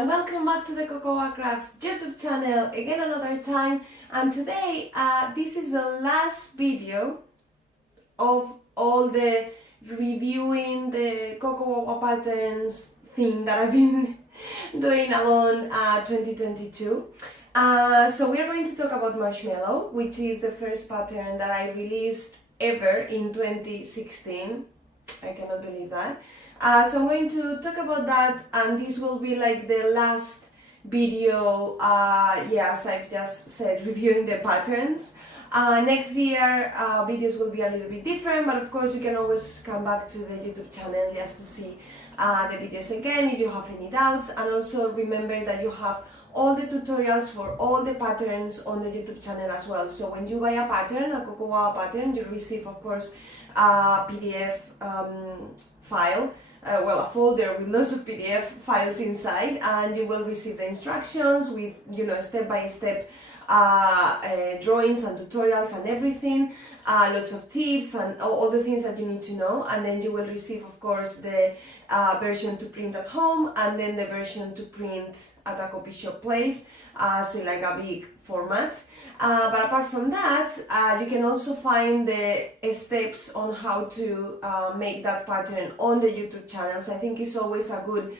and welcome back to the CocoWawa Crafts YouTube channel again another time. And today this is the last video of all the reviewing the CocoWawa patterns thing that I've been doing along 2022. So we are going to talk about Marshmallow, which is the first pattern that I released ever in 2016. I cannot believe that. So I'm going to talk about that, and this will be like the last video, yes, I've just said, reviewing the patterns. Next year videos will be a little bit different, but of course you can always come back to the YouTube channel just to see the videos again if you have any doubts. And also remember that you have all the tutorials for all the patterns on the YouTube channel as well. So when you buy a pattern, a CocoWawa pattern, you receive of course a PDF file, a folder with lots of PDF files inside, and you will receive the instructions with, you know, step-by-step drawings and tutorials and everything, lots of tips and all the things that you need to know. And then you will receive of course the version to print at home, and then the version to print at a copy shop place, so like a big format. But apart from that, you can also find the steps on how to make that pattern on the YouTube channel. So I think it's always a good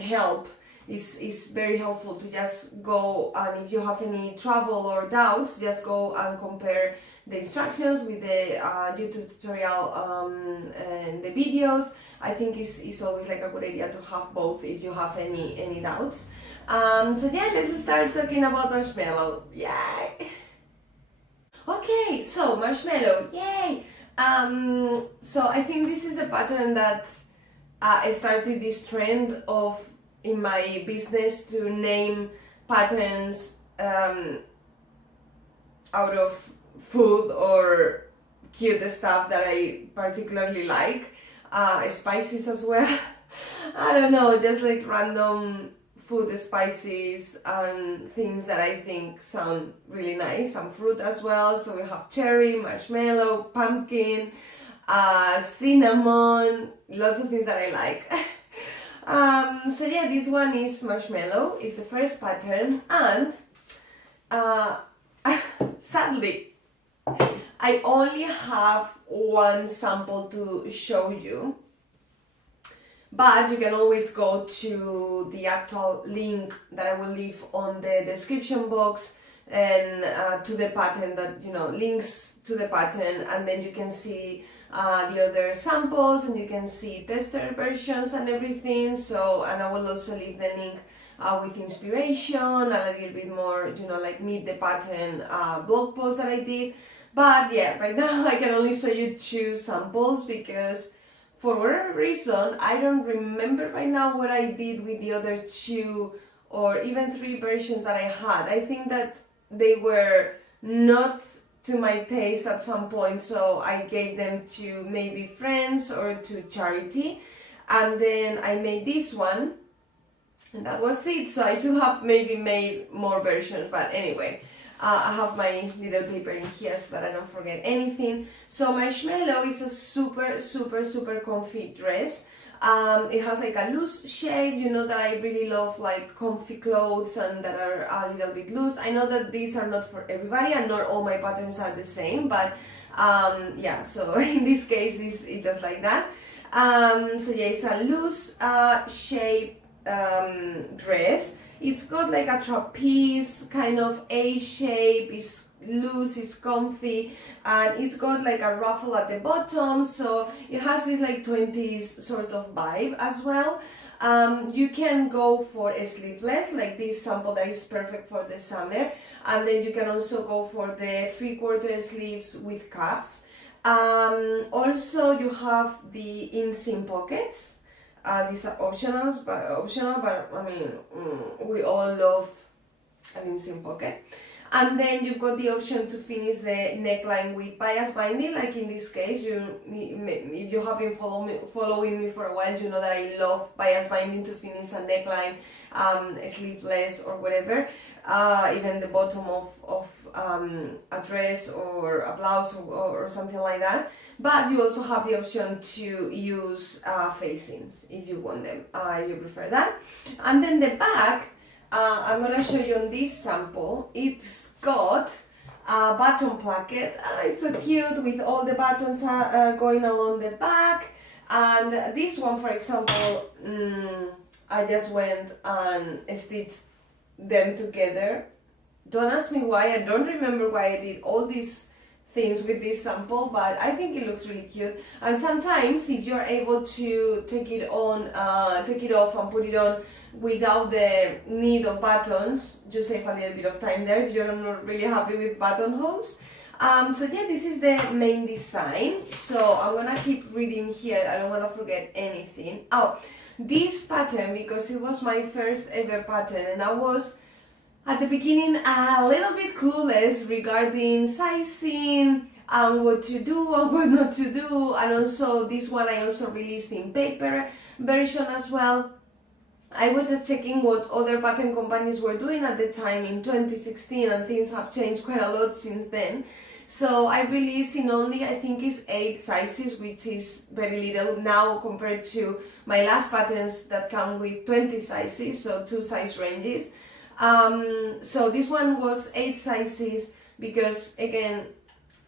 help. It's very helpful to just go, and if you have any trouble or doubts, just go and compare the instructions with the YouTube tutorial and the videos. I think it's always like a good idea to have both if you have any doubts. So yeah, let's start talking about Marshmallow. Yay! Okay, so Marshmallow, yay! So I think this is a pattern that started this trend of in my business to name patterns out of food or cute stuff that I particularly like, spices as well. I don't know, just like random food spices and things that I think sound really nice, some fruit as well. So we have cherry, marshmallow, pumpkin, cinnamon, lots of things that I like. So yeah, this one is Marshmallow, it's the first pattern, and sadly I only have one sample to show you, but you can always go to the actual link that I will leave on the description box, and to the pattern, that, you know, links to the pattern, and then you can see the other samples, and you can see tester versions and everything. So, and I will also leave the link with inspiration, a little bit more, you know, like meet the pattern blog post that I did. But yeah, right now I can only show you two samples because for whatever reason I don't remember right now what I did with the other two or even three versions that I had. I think that they were not to my taste at some point, so I gave them to maybe friends or to charity, and then I made this one, and that was it. So I should have maybe made more versions, but anyway, I have my little paper in here so that I don't forget anything. So Marshmallow is a super comfy dress. It has like a loose shape, you know that I really love like comfy clothes and that are a little bit loose. I know that these are not for everybody and not all my patterns are the same, but yeah, so in this case it's just like that. So yeah, it's a loose shape dress. It's got like a trapeze kind of A shape, it's loose, it's comfy, and it's got like a ruffle at the bottom, so it has this like 20s sort of vibe as well. You can go for a sleeveless, like this sample that is perfect for the summer, and then you can also go for the 3/4 sleeves with cuffs. Also you have the inseam pockets. These are optional, but I mean, we all love an inseam pocket. And then you've got the option to finish the neckline with bias binding, like in this case. If you have been following me for a while, you know that I love bias binding to finish a neckline, sleeveless or whatever, even the bottom of a dress or a blouse or something like that. But you also have the option to use facings if you want them, you prefer that. And then the back, I'm gonna show you on this sample. It's got a button placket. It's so cute with all the buttons going along the back. And this one, for example, I just went and stitched them together. Don't ask me why. I don't remember why I did all these things with this sample, but I think it looks really cute. And sometimes if you're able to take it off and put it on without the need of buttons, just save a little bit of time there if you're not really happy with buttonholes. So yeah, this is the main design. So I'm gonna keep reading here. I don't wanna forget anything. Oh, this pattern, because it was my first ever pattern, and I was at the beginning a little bit clueless regarding sizing and what to do and what not to do. And also this one I also released in paper version as well. I was just checking what other pattern companies were doing at the time in 2016, and things have changed quite a lot since then. So I released in only, I think it's 8 sizes, which is very little now compared to my last patterns that come with 20 sizes, so 2 size ranges. So this one was 8 sizes because, again,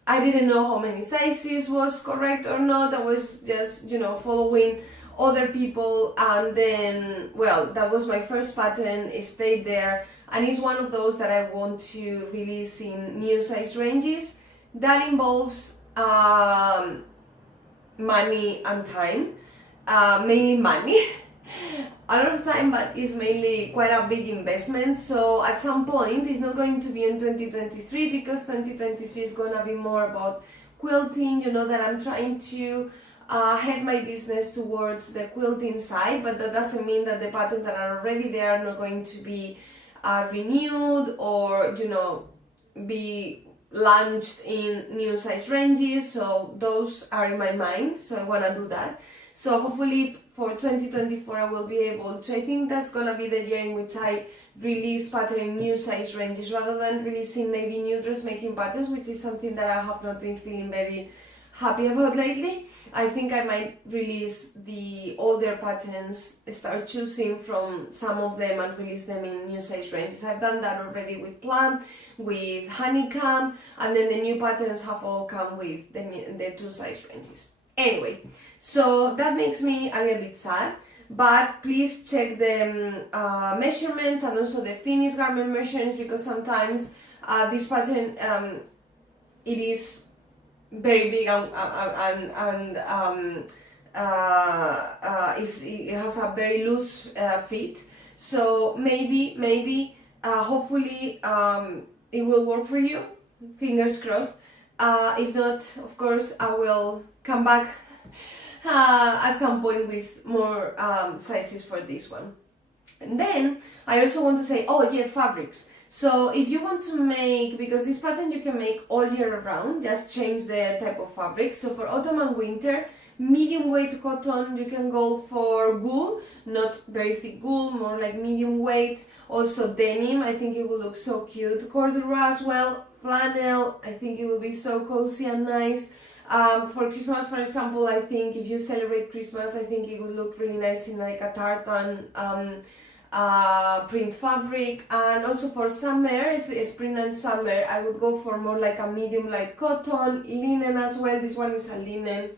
I didn't know how many sizes was correct or not. I was just, following other people, and then, well, that was my first pattern. It stayed there, and it's one of those that I want to release in new size ranges. That involves money and time, mainly money. A lot of time, but it's mainly quite a big investment. So at some point, it's not going to be in 2023, because 2023 is going to be more about quilting. You know that I'm trying to head my business towards the quilting side, but that doesn't mean that the patterns that are already there are not going to be renewed or, be launched in new size ranges. So those are in my mind, so I want to do that. So hopefully for 2024 I will be able to. I think that's gonna be the year in which I release pattern in new size ranges rather than releasing maybe new dressmaking patterns, which is something that I have not been feeling very happy about lately. I think I might release the older patterns, start choosing from some of them and release them in new size ranges. I've done that already with Plum, with Honeycomb, and then the new patterns have all come with the 2 size ranges. Anyway, so that makes me a little bit sad, but please check the measurements and also the finished garment measurements, because sometimes this pattern, it is very big and it has a very loose fit. So maybe hopefully it will work for you. Fingers crossed. If not, of course, I will come back at some point with more sizes for this one. And then I also want to say, fabrics. So if you want to make, because this pattern you can make all year round, just change the type of fabric. So for autumn and winter, medium weight cotton, you can go for wool, not very thick wool, more like medium weight. Also denim, I think it will look so cute. Cordura as well, flannel, I think it will be so cozy and nice. For Christmas, for example, I think if you celebrate Christmas, I think it would look really nice in like a tartan print fabric. And also for summer, spring and summer, I would go for more like a medium light cotton, linen as well. This one is a linen,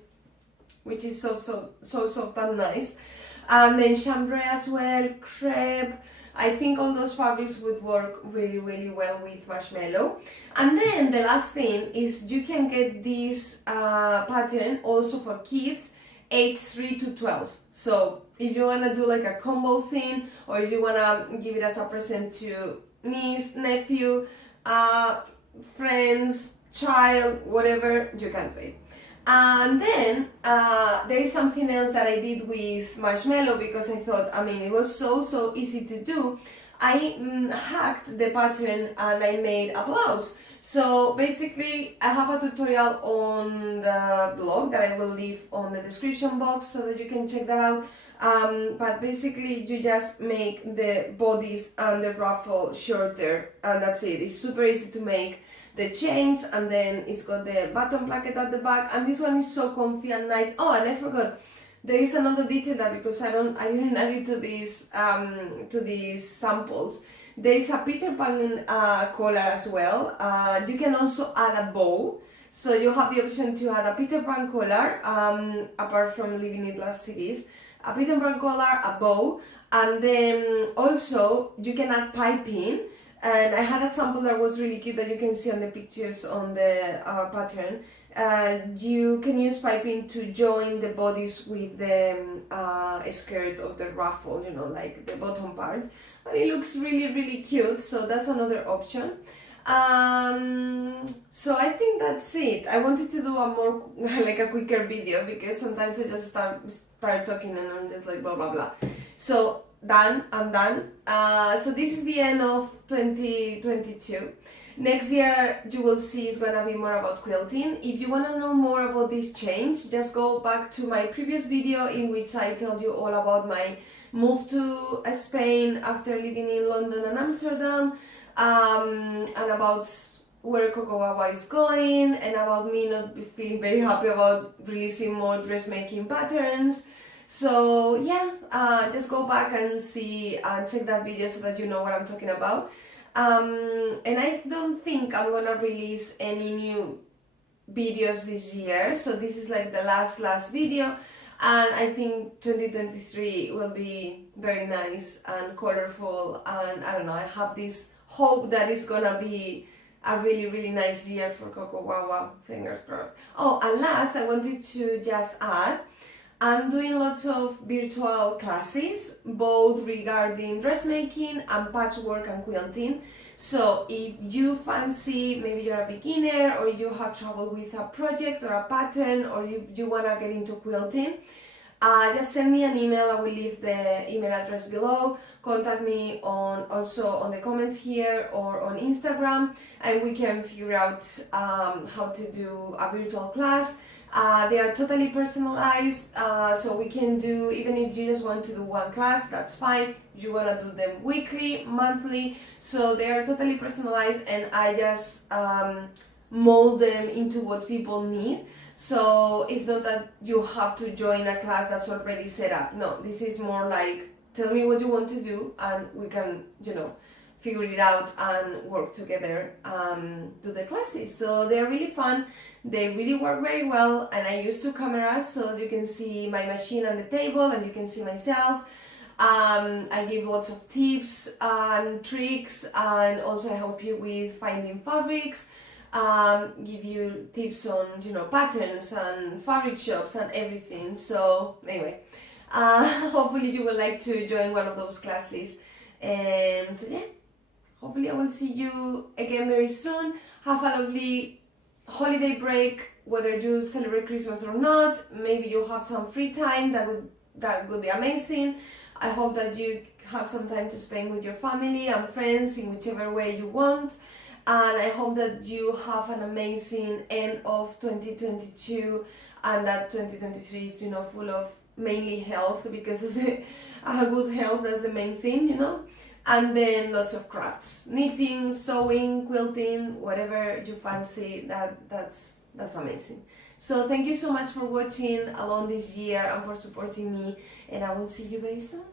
which is so soft and nice. And then chambray as well, crepe. I think all those fabrics would work really well with Marshmallow. And then the last thing is you can get this pattern also for kids age 3 to 12. So if you want to do like a combo thing, or if you want to give it as a present to niece, nephew, friends, child, whatever, you can do it. And then there is something else that I did with Marshmallow, because I thought, it was so easy to do. I hacked the pattern and I made a blouse. So basically I have a tutorial on the blog that I will leave on the description box so that you can check that out. But basically you just make the bodies and the ruffle shorter, and that's it. It's super easy to make. the chains, and then it's got the button placket at the back, and this one is so comfy and nice. Oh, and I forgot, there is another detail that because I didn't add it to these samples. There is a Peter Pan collar as well. You can also add a bow, so you have the option to add a Peter Pan collar, apart from Living in Glass CDs, a Peter Pan collar, a bow, and then also you can add piping. And I had a sample that was really cute that you can see on the pictures on the pattern. You can use piping to join the bodies with the skirt of the ruffle, you know, like the bottom part. And it looks really, really cute, so that's another option. So I think that's it. I wanted to do a more, like a quicker video, because sometimes I just start talking and I'm just like blah, blah, blah. So I'm done. So this is the end of 2022. Next year you will see it's gonna be more about quilting. If you wanna know more about this change, just go back to my previous video in which I told you all about my move to Spain after living in London and Amsterdam, and about where CocoWawa is going, and about me not feeling very happy about releasing more dressmaking patterns. So yeah, just go back and see, check that video so that you know what I'm talking about. And I don't think I'm gonna release any new videos this year, so this is like the last video, and I think 2023 will be very nice and colorful, and I don't know, I have this hope that it's gonna be a really, really nice year for CocoWawa, fingers crossed. Oh, and last, I wanted to just add, I'm doing lots of virtual classes, both regarding dressmaking and patchwork and quilting. So if you fancy, maybe you're a beginner, or you have trouble with a project or a pattern, or you want to get into quilting, just send me an email. I will leave the email address below. Contact me also on the comments here or on Instagram, and we can figure out how to do a virtual class. They are totally personalized, so we can do, even if you just want to do one class, that's fine. You want to do them weekly, monthly, so they are totally personalized, and I just mold them into what people need. So it's not that you have to join a class that's already set up. No, this is more like, tell me what you want to do, and we can, you know, figure it out and work together, do the classes. So they're really fun, they really work very well, and I use 2 cameras so you can see my machine on the table and you can see myself. I give lots of tips and tricks, and also I help you with finding fabrics, give you tips on, you know, patterns and fabric shops and everything. So anyway, hopefully you would like to join one of those classes. So yeah, hopefully I will see you again very soon. Have a lovely holiday break, whether you celebrate Christmas or not. Maybe you have some free time, that would be amazing. I hope that you have some time to spend with your family and friends in whichever way you want. And I hope that you have an amazing end of 2022, and that 2023 is, you know, full of mainly health, because it's good health, that's the main thing, you know. And then lots of crafts, knitting, sewing, quilting, whatever you fancy, that's amazing. So thank you so much for watching along this year and for supporting me, and I will see you very soon.